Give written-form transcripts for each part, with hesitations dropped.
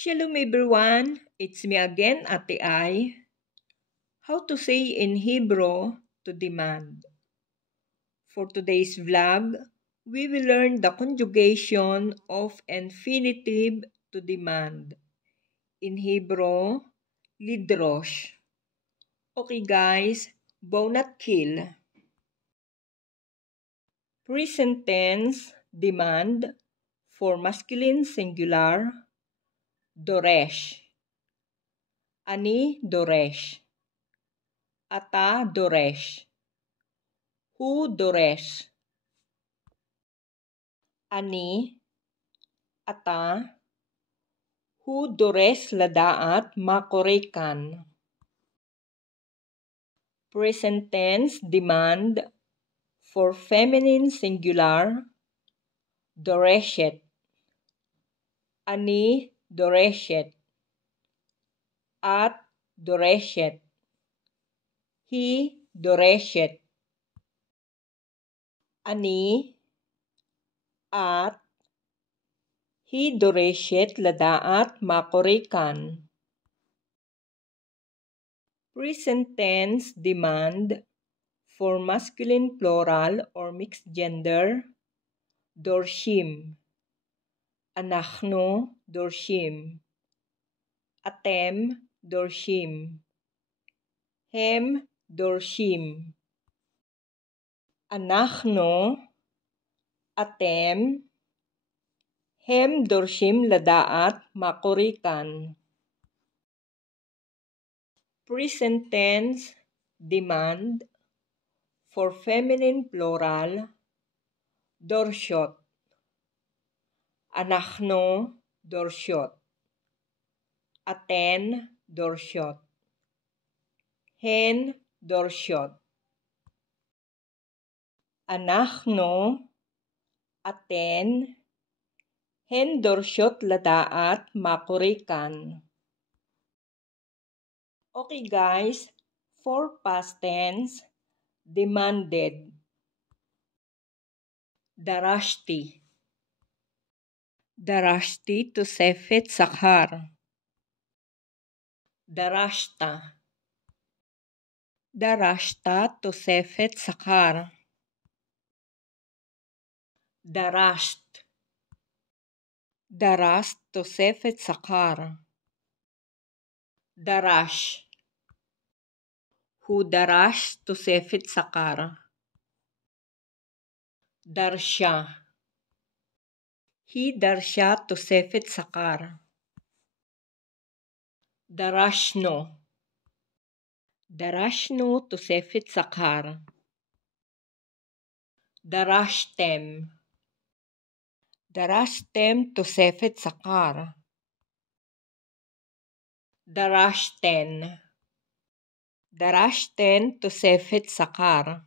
Shalom everyone, it's me again, Ate Ai. How to say in Hebrew to demand. For today's vlog, we will learn the conjugation of infinitive to demand. In Hebrew, lidrosh. Okay guys, bow not kill. Present tense, demand, for masculine singular, doresh. Ani doresh. Ata doresh. Hu doresh. Ani, ata, hu doresh ladaat makorekan. Present tense demand for feminine singular, doreshet. Ani doreshet. At doreshet. He doreshet. Ani, at, he doreshet ladaat makorekan. Present tense demand for masculine plural or mixed gender, dorshim. Anachno dorshim. Atem dorshim. Hem dorshim. Anachno, atem, hem dorshim ladaat makorikan. Present tense demand for feminine plural, dorshot. Anachno dorshot. Aten dorshot. Hen dorshot. Anachno, aten, hen dorshot ladaat makorikan. Okay guys, for past tense, demanded. Darashti. Darashti tosefet sakhar. Darashta. Darashta tosefet sakhar. Darasht. Darast tosefet sakhar. Darash. Hu darash tosefet sakhar. Darsha. He darsha tosefet sakhar. Darashno. Darashno tosefet sakhar. Darashtem. Darashtem tosefet sakhar. Darashten. Darashten tosefet sakhar.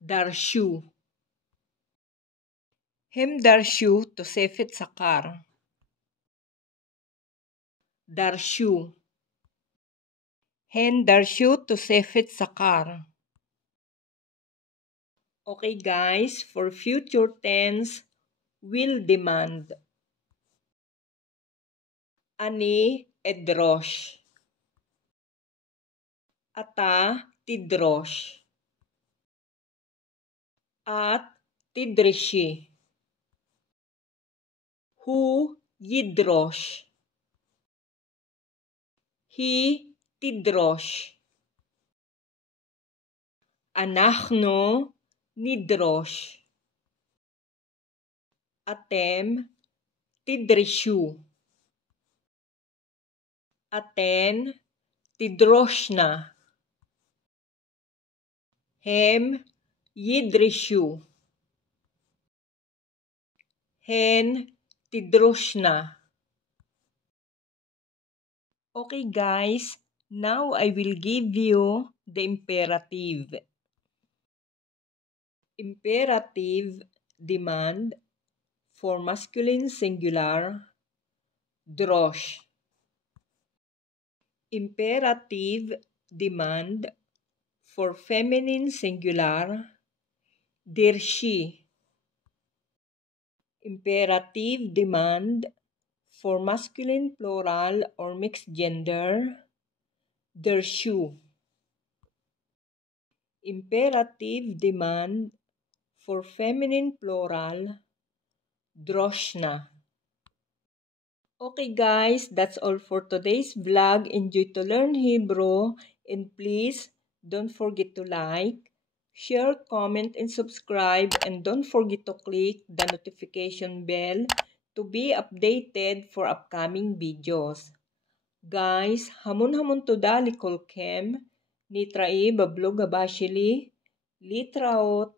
Darshu. Hem darshu tosefet sakhar. Darshu. Hen darshu tosefet sakhar. Okay guys, for future tense, will demand. Ani edrosh. Ata tidrosh. At tidrishi. Hu yidrosh. He tidrosh. Anachno nidrosh. Atem tidrishu. Aten tidroshna. Hem yidrishu. Hen tidroshna. Okay guys, now I will give you the imperative. Imperative demand for masculine singular, drosh. Imperative demand for feminine singular, dirshi. Imperative demand For masculine plural or mixed gender, their shoe. Imperative demand for feminine plural, droshna. Okay guys, that's all for today's vlog. Enjoy to learn Hebrew, and please don't forget to like, share, comment, and subscribe, and don't forget to click the notification bell to be updated for upcoming videos. Guys, hamon-hamon to dali kolkem, nitrai bablog abashili, litraot,